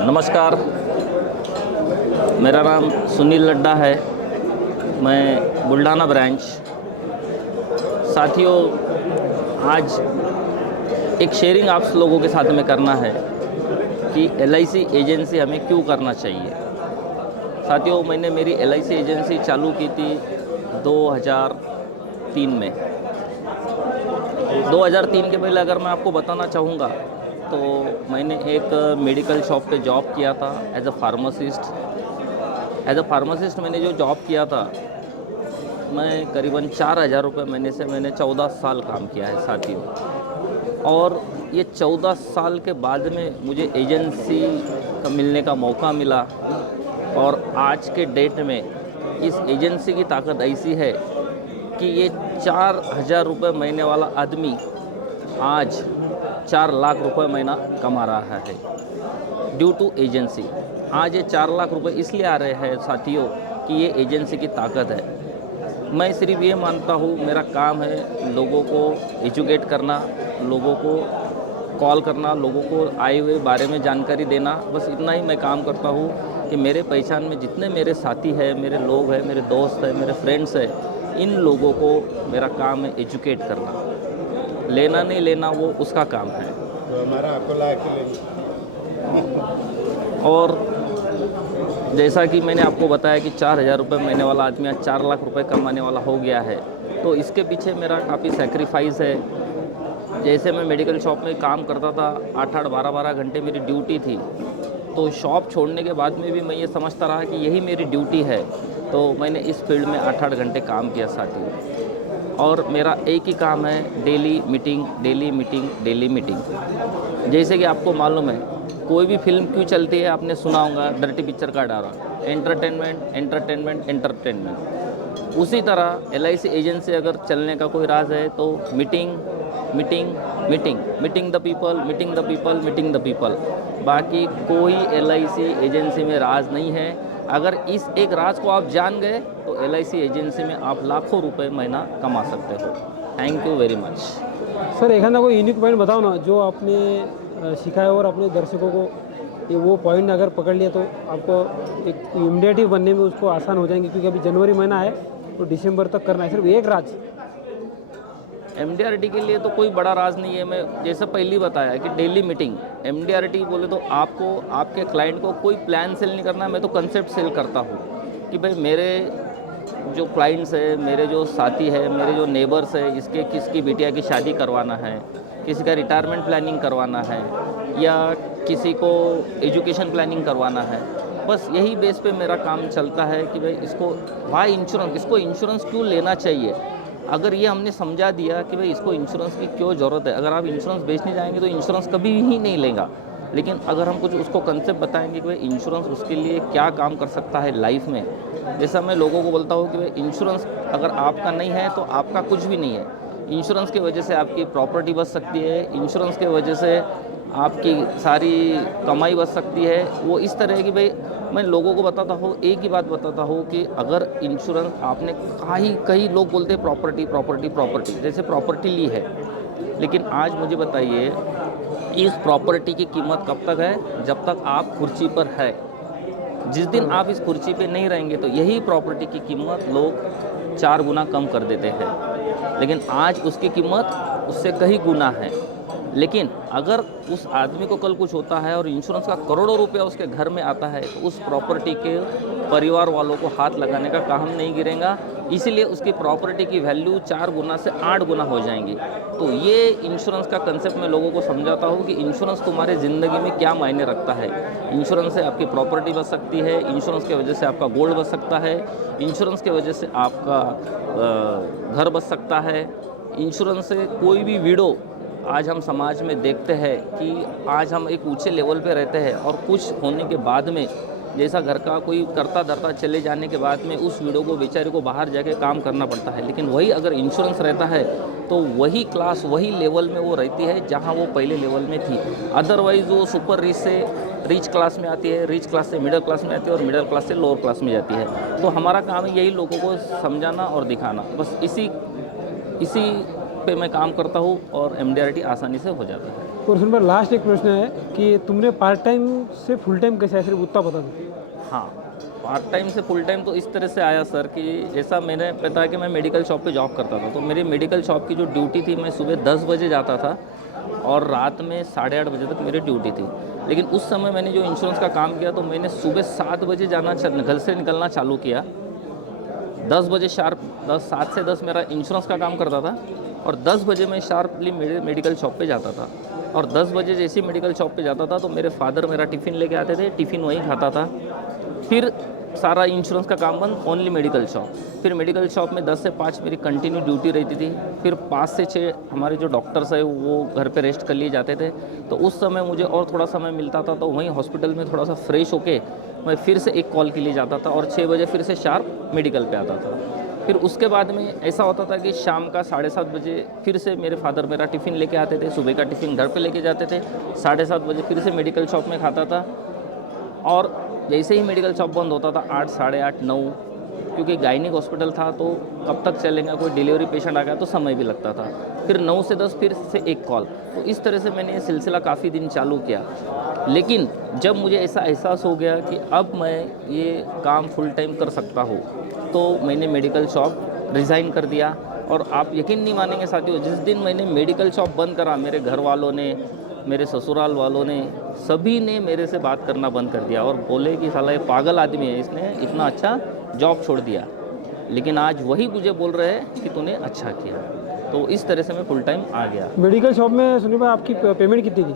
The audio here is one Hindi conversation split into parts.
नमस्कार, मेरा नाम सुनील लड्डा है। मैं बुल्ढाना ब्रांच। साथियों, आज एक शेयरिंग आप लोगों के साथ में करना है कि एलआईसी एजेंसी हमें क्यों करना चाहिए। साथियों, मैंने मेरी एलआईसी एजेंसी चालू की थी 2003 में। 2003 के पहले अगर मैं आपको बताना चाहूँगा तो मैंने एक मेडिकल शॉप पे जॉब किया था एज अ फार्मासिस्ट। मैंने जो जॉब किया था, मैं करीबन 4,000 रुपये महीने से मैंने 14 साल काम किया है साथियों। और ये 14 साल के बाद में मुझे एजेंसी का मिलने का मौका मिला। और आज के डेट में इस एजेंसी की ताकत ऐसी है कि ये 4,000 रुपये महीने वाला आदमी आज 4 लाख रुपए महीना कमा रहा है ड्यू टू एजेंसी। आज ये 4 लाख रुपए इसलिए आ रहे हैं साथियों कि ये एजेंसी की ताकत है। मैं सिर्फ ये मानता हूँ, मेरा काम है लोगों को एजुकेट करना, लोगों को कॉल करना, लोगों को आए हुए बारे में जानकारी देना। बस इतना ही मैं काम करता हूँ कि मेरे पहचान में जितने मेरे साथी हैं, मेरे लोग हैं, मेरे दोस्त हैं, मेरे फ्रेंड्स हैं, इन लोगों को मेरा काम है एजुकेट करना। लेना नहीं लेना वो उसका काम है। तो हमारा आपको ला के और जैसा कि मैंने आपको बताया कि 4,000 रुपये महीने वाला आदमी आज 4 लाख रुपए कमाने वाला हो गया है, तो इसके पीछे मेरा काफ़ी सेक्रीफाइस है। जैसे मैं मेडिकल शॉप में काम करता था, 8-8 12-12 घंटे मेरी ड्यूटी थी। तो शॉप छोड़ने के बाद में भी मैं ये समझता रहा कि यही मेरी ड्यूटी है, तो मैंने इस फील्ड में 8-8 घंटे काम किया साथियों। और मेरा एक ही काम है, daily meeting, daily meeting, daily meeting. जैसे कि आपको मालूम है, कोई भी फिल्म क्यों चलती है, आपने सुना होगा डर्टी पिक्चर का डारा, एंटरटेनमेंट एंटरटेनमेंट एंटरटेनमेंट। उसी तरह एलआईसी एजेंसी अगर चलने का कोई राज है तो meeting meeting meeting, meeting the people, meeting the people, meeting the people. बाकी कोई एलआईसी एजेंसी में राज नहीं है। अगर इस एक राज को आप जान गए तो एलआईसी एजेंसी में आप लाखों रुपए महीना कमा सकते हो। Thank you very much. Sir एखादा कोई यूनिक पॉइंट बताओ ना जो आपने सिखाया और अपने दर्शकों को ये वो पॉइंट अगर पकड़ लिया तो आपको एक इमीडिएटिव बनने में उसको आसान हो जाएंगे, क्योंकि अभी जनवरी महीना है तो दिसंबर तक करना है। सिर्फ एक राज एमडीआरटी के लिए तो कोई बड़ा राज नहीं है। मैं जैसे पहले बताया कि डेली मीटिंग, एमडीआरटी बोले तो आपको आपके क्लाइंट को कोई प्लान सेल नहीं करना, मैं तो कंसेप्ट सेल करता हूँ कि भाई मेरे जो क्लाइंट्स है, मेरे जो साथी है, मेरे जो नेबर्स है, इसके किसकी बिटिया की शादी करवाना है, किसी का रिटायरमेंट प्लानिंग करवाना है, या किसी को एजुकेशन प्लानिंग करवाना है। बस यही बेस पे मेरा काम चलता है कि भाई इसको वाई इंश्योरेंस, इसको इंश्योरेंस क्यों लेना चाहिए। अगर ये हमने समझा दिया कि भाई इसको इंश्योरेंस की क्यों ज़रूरत है, अगर आप इंश्योरेंस बेचने जाएंगे तो इंश्योरेंस कभी ही नहीं लेगा। लेकिन अगर हम कुछ उसको कंसेप्ट बताएंगे कि भाई इंश्योरेंस उसके लिए क्या काम कर सकता है लाइफ में, जैसा मैं लोगों को बोलता हूँ कि भाई इंश्योरेंस अगर आपका नहीं है तो आपका कुछ भी नहीं है। इंश्योरेंस की वजह से आपकी प्रॉपर्टी बच सकती है, इंश्योरेंस की वजह से आपकी सारी कमाई बच सकती है। वो इस तरह है कि भाई मैं लोगों को बताता हूँ, एक ही बात बताता हूँ कि अगर इंश्योरेंस आपने कई लोग बोलते हैं प्रॉपर्टी प्रॉपर्टी प्रॉपर्टी, जैसे प्रॉपर्टी ली है, लेकिन आज मुझे बताइए इस प्रॉपर्टी की कीमत कब तक है, जब तक आप कुर्सी पर है। जिस दिन आप इस कुर्सी पे नहीं रहेंगे तो यही प्रॉपर्टी की कीमत लोग 4 गुना कम कर देते हैं, लेकिन आज उसकी कीमत उससे कई गुना है। लेकिन अगर उस आदमी को कल कुछ होता है और इंश्योरेंस का करोड़ों रुपया उसके घर में आता है तो उस प्रॉपर्टी के परिवार वालों को हाथ लगाने का काम नहीं गिरेगा, इसीलिए उसकी प्रॉपर्टी की वैल्यू 4 गुना से 8 गुना हो जाएंगी। तो ये इंश्योरेंस का कंसेप्ट मैं लोगों को समझाता हूँ कि इंश्योरेंस तुम्हारे ज़िंदगी में क्या मायने रखता है। इंश्योरेंस से आपकी प्रॉपर्टी बच सकती है, इंश्योरेंस की वजह से आपका गोल्ड बच सकता है, इंश्योरेंस की वजह से आपका घर बच सकता है। इंश्योरेंस से कोई भी विडो आज हम समाज में देखते हैं कि आज हम एक ऊंचे लेवल पे रहते हैं और कुछ होने के बाद में, जैसा घर का कोई करता धरता चले जाने के बाद में उस विडो को बेचारे को बाहर जाके काम करना पड़ता है। लेकिन वही अगर इंश्योरेंस रहता है तो वही क्लास, वही लेवल में वो रहती है जहां वो पहले लेवल में थी। अदरवाइज़ वो सुपर रिच से रिच क्लास में आती है, रिच क्लास से मिडिल क्लास में आती है और मिडिल क्लास से लोअर क्लास में जाती है। तो हमारा काम है यही लोगों को समझाना और दिखाना। बस इसी पे मैं काम करता हूँ और एमडीआरटी आसानी से हो जाता है। और सुन भाई लास्ट एक प्रश्न है कि तुमने पार्ट टाइम से फुल टाइम कैसे आया, सिर्फ उतना बता दो। हाँ, पार्ट टाइम से फुल टाइम तो इस तरह से आया सर कि जैसा मैंने पता है कि मैं मेडिकल शॉप पे जॉब करता था, तो मेरी मेडिकल शॉप की जो ड्यूटी थी, मैं सुबह 10 बजे जाता था और रात में 8:30 बजे तक मेरी ड्यूटी थी। लेकिन उस समय मैंने जो इंश्योरेंस का काम किया, तो मैंने सुबह 7 बजे घर से निकलना चालू किया। 10 बजे शार्प 7 से 10 मेरा इंश्योरेंस का काम करता था और 10 बजे मैं शार्पली मेरे मेडिकल शॉप पे जाता था। और 10 बजे जैसे ही मेडिकल शॉप पे जाता था तो मेरे फादर मेरा टिफ़िन लेके आते थे, टिफ़िन वहीं खाता था। फिर सारा इंश्योरेंस का काम बंद, ओनली मेडिकल शॉप। फिर मेडिकल शॉप में 10 से 5 मेरी कंटिन्यू ड्यूटी रहती थी। फिर 5 से 6 हमारे जो डॉक्टर्स है वो घर पे रेस्ट कर लिए जाते थे। तो उस समय मुझे और थोड़ा समय मिलता था, तो वहीं हॉस्पिटल में थोड़ा सा फ्रेश होके मैं फिर से एक कॉल के लिए जाता था और 6 बजे फिर से शार्प मेडिकल पे आता था। फिर उसके बाद में ऐसा होता था कि शाम का 7:30 बजे फिर से मेरे फादर मेरा टिफ़िन लेके आते थे। सुबह का टिफ़िन घर पे लेके जाते थे, 7:30 बजे फिर से मेडिकल शॉप में खाता था। और जैसे ही मेडिकल शॉप बंद होता था 8, 8:30, 9, क्योंकि गायनिक हॉस्पिटल था तो कब तक चलेगा, कोई डिलीवरी पेशेंट आ गया तो समय भी लगता था। फिर 9 से 10 फिर से एक कॉल। तो इस तरह से मैंने ये सिलसिला काफ़ी दिन चालू किया। लेकिन जब मुझे ऐसा एहसास हो गया कि अब मैं ये काम फुल टाइम कर सकता हूँ, तो मैंने मेडिकल शॉप रिज़ाइन कर दिया। और आप यकीन नहीं मानेंगे साथियों, जिस दिन मैंने मेडिकल शॉप बंद करा, मेरे घर वालों ने, मेरे ससुराल वालों ने, सभी ने मेरे से बात करना बंद कर दिया और बोले कि साला ये पागल आदमी है, इसने इतना अच्छा जॉब छोड़ दिया। लेकिन आज वही मुझे बोल रहे हैं कि तूने अच्छा किया। तो इस तरह से मैं फुल टाइम आ गया। मेडिकल शॉप में सुनिए भाई आपकी पेमेंट कितनी थी?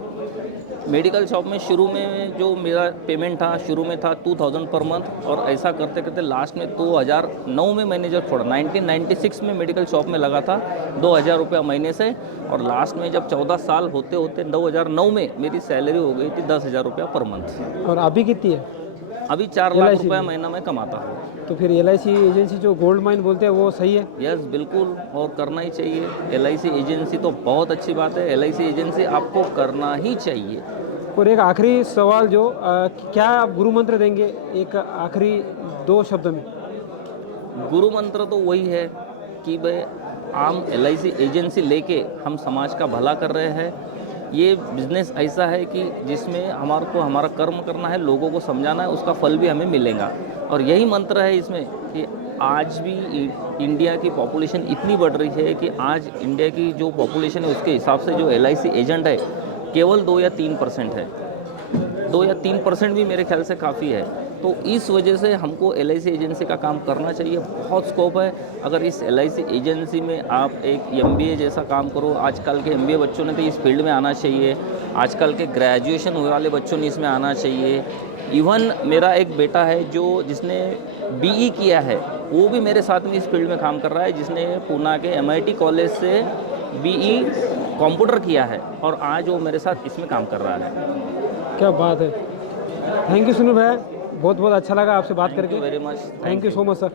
मेडिकल शॉप में शुरू में जो मेरा पेमेंट था, शुरू में था 2000 पर मंथ, और ऐसा करते करते लास्ट में 2009 में मैंने जब छोड़ा, 1996 में मेडिकल शॉप में लगा था 2000 रुपया महीने से। और लास्ट में जब 14 साल होते होते 2009 में मेरी सैलरी हो गई थी 10,000 रुपया पर मंथ। और अभी कितनी है? अभी 4 लाख LIC रुपया में? महीना मैं कमाता हूँ। तो फिर LIC एजेंसी जो गोल्ड माइन बोलते हैं वो सही है? यस, बिल्कुल, और करना ही चाहिए। LIC एजेंसी तो बहुत अच्छी बात है, LIC एजेंसी आपको करना ही चाहिए। और एक आखिरी सवाल जो क्या आप गुरु मंत्र देंगे एक आखिरी 2 शब्द में? गुरु मंत्र तो वही है कि भाई हम LIC एजेंसी लेके हम समाज का भला कर रहे हैं। ये बिज़नेस ऐसा है कि जिसमें हमारे को हमारा कर्म करना है, लोगों को समझाना है, उसका फल भी हमें मिलेगा। और यही मंत्र है इसमें कि आज भी इंडिया की पॉपुलेशन इतनी बढ़ रही है कि आज इंडिया की जो पॉपुलेशन है उसके हिसाब से जो LIC एजेंट है केवल 2 या 3% है। 2 या 3% भी मेरे ख्याल से काफ़ी है। तो इस वजह से हमको LIC एजेंसी का काम करना चाहिए, बहुत स्कोप है। अगर इस LIC एजेंसी में आप एक MBA जैसा काम करो, आजकल के MBA बच्चों ने तो इस फील्ड में आना चाहिए, आजकल के ग्रेजुएशन हुए वाले बच्चों ने इसमें आना चाहिए। इवन मेरा एक बेटा है जो जिसने BE किया है, वो भी मेरे साथ में इस फील्ड में काम कर रहा है, जिसने पूना के MIT कॉलेज से BE कंप्यूटर किया है और आज वो मेरे साथ इसमें काम कर रहा है। क्या बात है। थैंक यू सुनील भाई, बहुत बहुत अच्छा लगा आपसे बात करके। Thank you very much. Thank you so much sir.